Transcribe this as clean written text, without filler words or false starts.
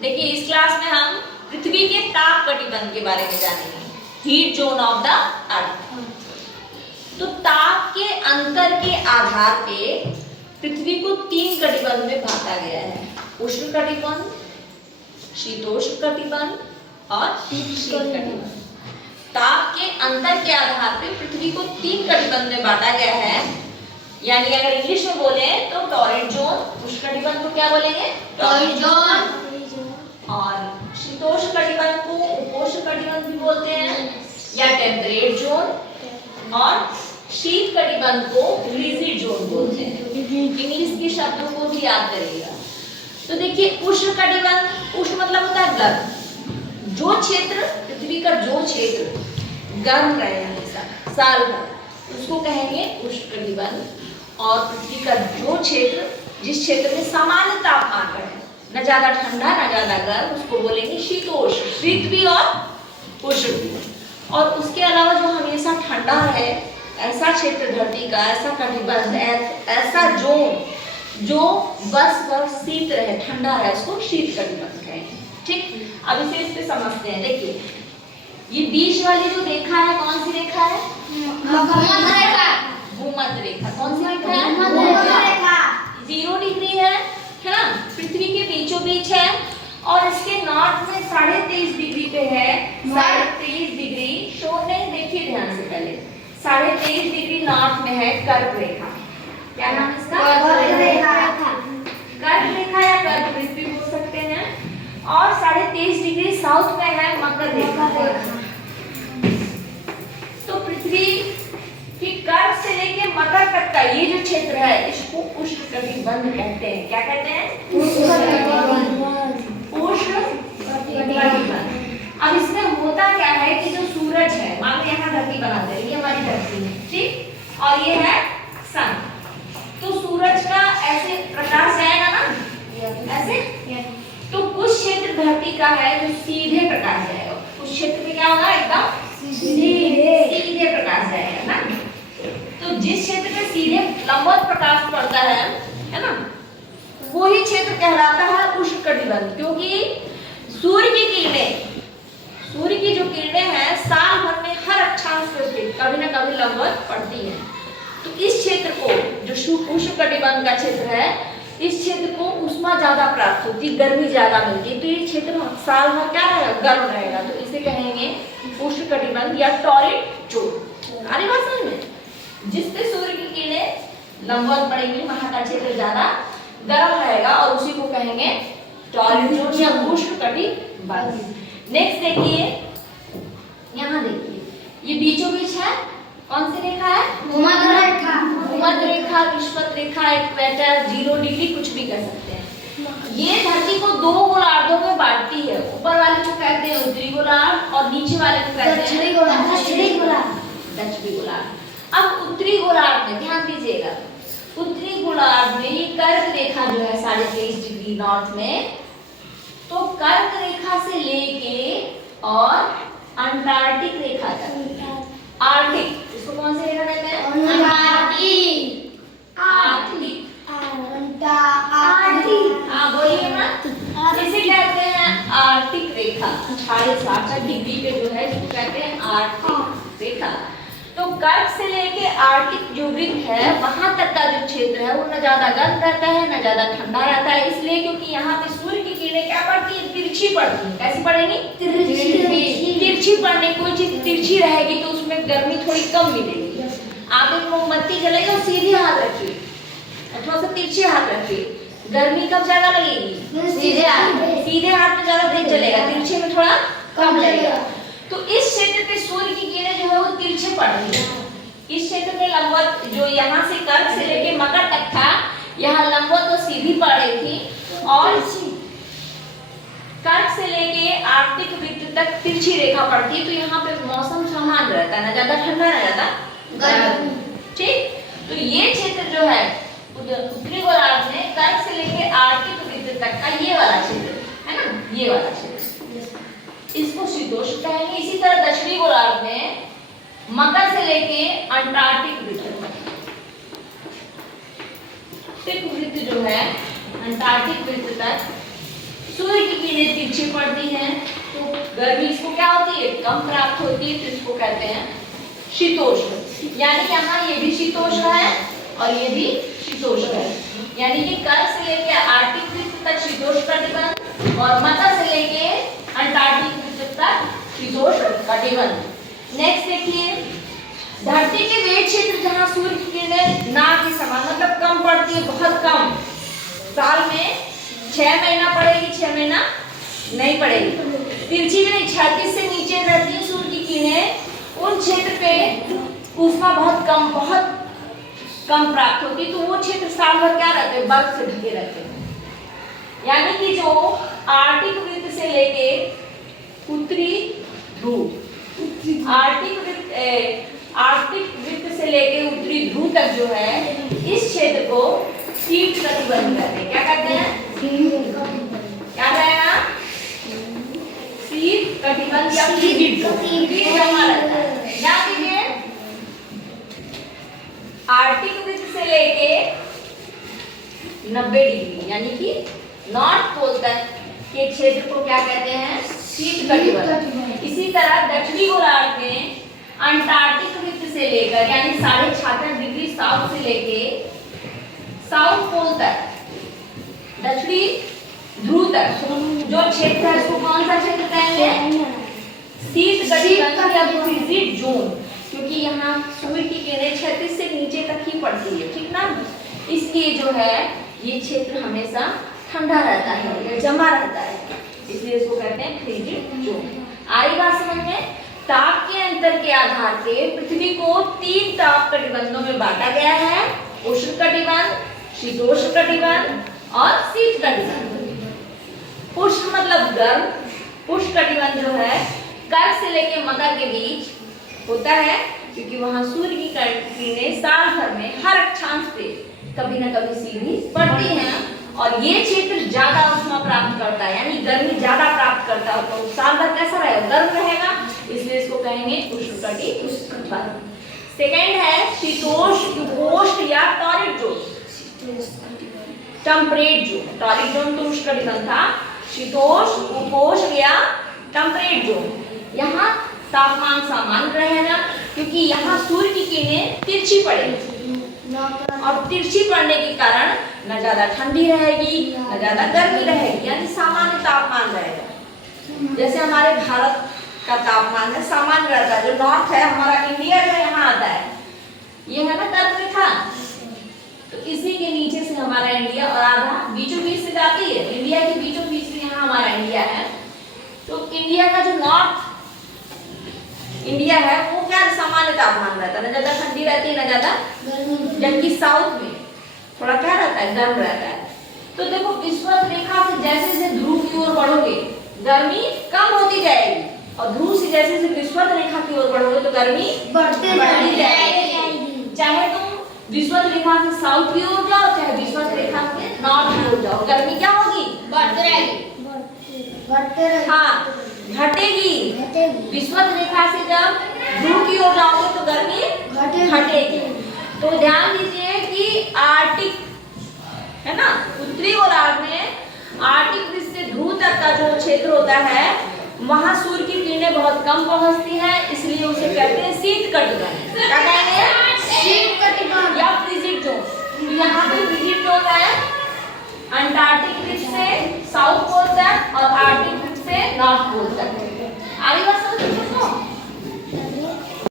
देखिए इस क्लास में हम पृथ्वी के ताप कटिबंध के बारे में जानेंगे, heat zone of the earth. तो ताप के अंतर के आधार पे पृथ्वी को 3 कटिबंध में बांटा गया है, उष्ण कटिबंध, शीतोष्ण कटिबंध और शीत कटिबंध। ताप के अंतर के आधार पे पृथ्वी को 3 कटिबंध में बांटा गया है, यानी अगर इंग्लिश में बोले तो टॉरिड जोन, उष्ण कटिबंध को क्या बोलेंगे? Torrid zone. और शीतोष्ण कटिबंध को उपोष्ण कटिबंध भी बोलते हैं या टेम्परेट जोन, और शीत कटिबंध को फ्रीजिड जोन बोलते हैं। इंग्लिश के शब्दों को भी याद करिएगा। तो देखिए उष्ण कटिबंध, उष्ण मतलब होता है गर्म, जो क्षेत्र पृथ्वी का जो क्षेत्र गर्म रहे हमेशा साल भर उसको कहेंगे उष्ण कटिबंध। और पृथ्वी का जो क्षेत्र जिस क्षेत्र में सामान्य तापमान रहे, न ज्यादा ठंडा न ज्यादा गर्म, उसको बोलेंगे शीतोष्ण, शीत भी और उष्ण भी। और उसके अलावा जो हमेशा ठंडा रहे ऐसा क्षेत्र धरती का, ऐसा कटिबंध, ऐसा जोन जो बस शीत रहे, ठंडा रहे, उसको शीत कटिबंध कहेंगे। ठीक, अब इसे इस पे समझते हैं। देखिए ये बीच वाली जो रेखा है कौन सी रेखा है? भूमध्य रेखा। भूमध्य रेखा कौन सी रेखा है? भूमध्य रेखा। 0 डिग्री है ना, पृथ्वी के बीचों बीच है, और इसके नॉर्थ में 23.5 डिग्री पे है। 23.5 डिग्री शो नहीं, देखिए ध्यान से पहले, 23.5 डिग्री नॉर्थ में है कर्क रेखा। क्या नाम है इसका? कर्क रेखा। कर्क रेखा या कर्क वृत्त भी बोल सकते हैं। और 23.5 डिग्री साउथ में है मकर रेखा। तो पृथ्वी की कर्क से लेके मकर तक का ये जो क्षेत्र है इसको उष्ण कटिबंध कहते हैं। क्या कहते हैं? उष्ण कटिबंध। अब इसमें होता क्या है कि जो सूरज है, मान लो यहाँ धरती बनाते हैं, ये हमारी धरती है, ठीक, और ये है सन। तो सूरज का ऐसे प्रकाश जाएगा ना, ऐसे, तो कुछ क्षेत्र धरती का है जो सीधे प्रकाश जाएगा, कुछ क्षेत्र में क्या होगा? एकदम सीधे प्रकाश जाएगा ना। तो जिस क्षेत्र में सीधे लंबवत प्रकाश पड़ता है ना, वही क्षेत्र कहलाता है उष्ण कटिबंध। क्योंकि सूर्य की किरणें, सूर्य की जो किरणें हैं साल भर में हर अक्षांश पे कभी ना कभी लंबवत पड़ती हैं। तो इस क्षेत्र को जो उष्ण कटिबंध का क्षेत्र है, इस क्षेत्र को उष्मा ज्यादा प्राप्त होती, गर्मी ज्यादा मिलती, तो ये क्षेत्र साल भर क्या रहेगा? गर्म रहेगा। तो इसे कहेंगे उष्ण कटिबंध या टॉरिड जोन। अरे बात समझ में, जिसपे सूर्य की किरणें लंबवत पड़ेंगी वहां का क्षेत्र ज्यादा गर्म रहेगा, और उसी को कहेंगे टॉरिड जोन या उष्ण कटिबंध। नेक्स्ट देखिए, यहाँ देखिए ये बीचों बीच है, कौन सी रेखा है? भूमध्य रेखा। भूमध्य रेखा, विषुवत रेखा, इक्वेटर, 0 डिग्री, कुछ भी कर सकते हैं। ये धरती को 2 गोलार्धों में बांटती है। ऊपर वाले को कहते हैं उत्तरी गोलार्ध और नीचे वाले को कहते हैं दक्षिणी गोलार्ध। अब उत्तरी गोलार्ध में ध्यान दीजिएगा, उत्तरी गोलार्ध में ये कर्क रेखा जो है 23.5 डिग्री नॉर्थ में, तो कर्क रेखा से लेके और अंटार्कटिक रेखा तक, आर्कटिक, इसको कौन सी रेखा कहते हैं? आर्कटिक। हाँ बोलिए ना, इसे कहते हैं आर्कटिक रेखा। 68 डिग्री पे जो है इसको कहते हैं आर्कटिक रेखा। तो कर्क से लेके आर्कटिक जो वृत्त है वहां तक का जो क्षेत्र है वो न ज्यादा गर्म रहता है न ज्यादा ठंडा रहता है, इसलिए क्योंकि यहाँ पे सूर्य की किरणें क्या पड़ती है? तिरछी पड़ती है। कैसी पड़ेगी? तिरछी पड़ने, कोई चीज तिरछी रहेगी तो उसमें गर्मी थोड़ी कम मिलेगी। आप एक मोमबत्ती जलाइए और सीधे हाथ रखिए, थोड़ा सा तिरछे हाथ रखिए, गर्मी कब ज्यादा लगेगी? सीधे हाथ में ज्यादा तेज जलेगा, तिरछे में थोड़ा कम लगेगा। तो इस क्षेत्र पे सूर्य की किरणें जो है वो तिरछे पड़ रही है। इस क्षेत्र में लंबवत, जो यहाँ से कर्क से लेके मकर तक था, यहाँ लंबवत तो सीधी पड़ रही थी, और कर्क से लेके आर्कटिक वृत्त तक तिरछी रेखा पड़ती है। तो यहाँ पे मौसम समान रहता है, ना ज्यादा ठंडा ना ज्यादा गर्म। ठीक, तो ये क्षेत्र जो है उत्तरी गोलार्ध में कर्क से लेके आर्कटिक वृत्त तक का ये वाला क्षेत्र है ना, ये वाला क्षेत्र, इसको शीतोष्ण कहेंगे। इसी तरह दक्षिणी गोलार्ध में मकर से लेके अंटार्कटिक वृत्त जो है, अंटार्कटिक वृत्त तक सूर्य की किरणें तिरछी पड़ती हैं तो गर्मी इसको क्या होती है, कम प्राप्त होती है, तो इसको कहते हैं शीतोष्ण। यानी यहाँ ये भी शीतोष्ण है और ये भी शीतोष्ण है। यानी कि कर्क से लेके आर्कटिक वृत्त तक शीतोष्ण कटिबंध और मकर से लेके अंटार्कटिक वृत्त तक शीतोष्ण कटिबंध। नेक्स्ट देखिए, धरती के वे क्षेत्र जहाँ सूर्य की किरणें ना के समान मतलब कम पड़ती है, बहुत कम, साल में 6 महीना पड़ेगी, 6 महीना नहीं पड़ेगी, तिरछी भी नहीं, 36 से नीचे रहती है सूर्य की किरणें, उन क्षेत्र पे ऊष्मा बहुत कम प्राप्त होती, तो वो क्षेत्र साल भर क्या रहते हैं, बर्फ से ढके रहते हैं। यानी कि जो आर्कटिक वृत्त से लेके उत्तरी ध्रुव, आर्कटिक वृत्त से लेके उत्तरी ध्रुव तक जो है, इस क्षेत्र को शीत कटिबंध कहते हैं। क्या कहते हैं, क्या रहेगा, शीत कटिबंध या जमा रहता है। ध्यान दीजिए, आर्कटिक वृत्त से लेके 90 डिग्री यानी कि नॉर्थ पोल तक के क्षेत्र को क्या कहते हैं, शीत कटिबंध। इसी तरह दक्षिणी गोलार्ध में अंटार्कटिक वृत्त से लेकर यानी 66.5 डिग्री साउथ से लेके साउथ पोल तक, दक्षिणी ध्रुव तक जो क्षेत्र है उसको कौन सा क्षेत्र कहेंगे, शीत कटिबंध या फ्रिजिड जोन, क्योंकि यहाँ सूर्य की किरणें 36 से नीचे तक ही पड़ती है, ठीक ना, इसलिए जो है ये क्षेत्र हमेशा ठंडा रहता है या जमा रहता है, इसलिए इसको कहते हैं फ्रिजिड जोन। आई बात समझ में। ताप के अंतर के आधार पे पृथ्वी को 3 ताप कटिबंधों में बांटा गया है, उष्ण कटिबंध, शीतोष्ण कटिबंध और शीत कटिबंध। उष्ण मतलब गर्म, उष्ण कटिबंध जो है कर्क से लेके मकर के बीच होता है, क्योंकि वहां सूर्य की किरणें साल भर में हर अक्षांश पे कभी न कभी सीधी पड़ती हैं और ये क्षेत्र ज्यादा उष्मा प्राप्त करता है, यानी गर्मी ज्यादा प्राप्त करता है, तो साल भर कैसा रहेगा, गर्म रहेगा, इसलिए इसको कहेंगे उष्ण कटिबंध। सेकेंड है शीतोष्ण उपोष्ण या torrid zone, temperate zone. Torrid zone तो उष्ण कटिबंध था, शीतोष्ण उपोष्ण या टेम्परेट जोन। यहाँ तापमान सामान्य रहेगा क्योंकि यहाँ सूर्य की किरणें तिरछी पड़ेगी और तिरछी पड़ने के कारण न ज्यादा ठंडी रहेगी न ज्यादा गर्मी रहेगी, यानी सामान्य तापमान रहेगा। जैसे हमारे भारत का तापमान है सामान्य रहता है, जो नॉर्थ है हमारा इंडिया जो यहाँ आता है, ये है ना कर्क रेखा, तो इसी के नीचे से हमारा इंडिया और आधा बीचों बीच से जाती है, इंडिया के बीचों बीच से यहाँ हमारा इंडिया है। तो इंडिया का जो नॉर्थ इंडिया है वो क्या सामान्य तापमान रहता है, न ज्यादा ठंडी रहती है न ज्यादा गर्मी, जबकि साउथ में थोड़ा क्या रहता है, गर्म रहता है। तो देखो विषुवत रेखा से जैसे जैसे ध्रुव की ओर बढ़ोगे गर्मी कम होती जाएगी और ध्रुव से जैसे जैसे विषुवत रेखा की ओर बढ़ोगे तो गर्मी बढ़ती जाएगी। चाहे तुम विषुवत रेखा से साउथ की ओर जाओ चाहे विषुवत रेखा से नॉर्थ की ओर जाओ, गर्मी क्या होगी, बढ़ती रहेगी, हाँ घटेगी। विषुवत रेखा से जब ध्रुव की ओर जाओगे तो गर्मी घटेगी। तो ध्यान दीजिए कि आर्कटिक है ना, उत्तरी गोलार्ध में आर्कटिक वृत्त से ध्रुव तक का जो क्षेत्र होता है वहां सूर्य की किरणें बहुत कम पहुंचती हैं, इसलिए उसे कहते हैं शीत कटिबंध। क्या कहेंगे, शीत कटिबंध या फ्रिजिड जोन। यहाँ पे फ्रिजिड जोन है अंटार्कटिक वृत्त से साउथ पोल तक